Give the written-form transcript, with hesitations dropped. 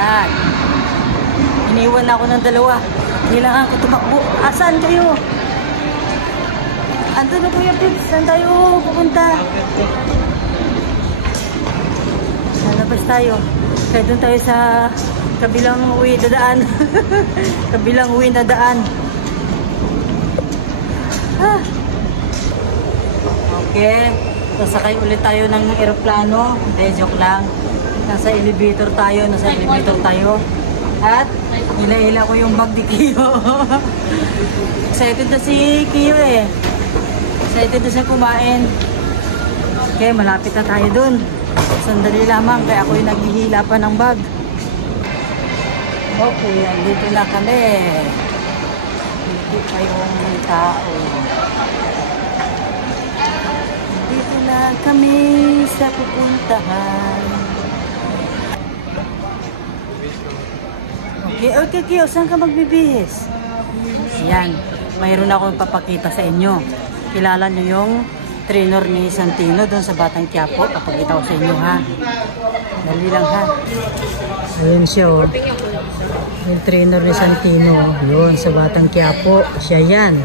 Yan. Iniwan na ako ng dalawa. Kailangan ko tumakbo. Asan kayo? Ando na Kuya Pips. Saan tayo pupunta? Lalabas tayo. Kaya doon tayo sa kabilang uwi na daan. Kabilang uwi na daan. Ah. Okay. Sasakay ulit tayo ng eroplano. Hindi, joke lang. Nasa elevator tayo. At hila-hila ko yung bag ni Kiyo. Excited na si Kiyo eh. Excited na siya kumain. Okay, malapit na tayo dun. Sandali lamang, kaya ako yung naghihila pa ng bag. Okay, andito na kami. Hindi kayong tao. Dito na kami sa pupuntahan. Okay, Kiyo, saan ka magbibihis? Ayan, mayroon akong papakita sa inyo. Kilala nyo yung trainer ni Santino doon sa Batang Quiapo. Papakita ko sa inyo, ha? Dali lang, ha? Ayun siya, oh. Yung trainer ni Santino, yun, sa Batang Quiapo. Siya yan.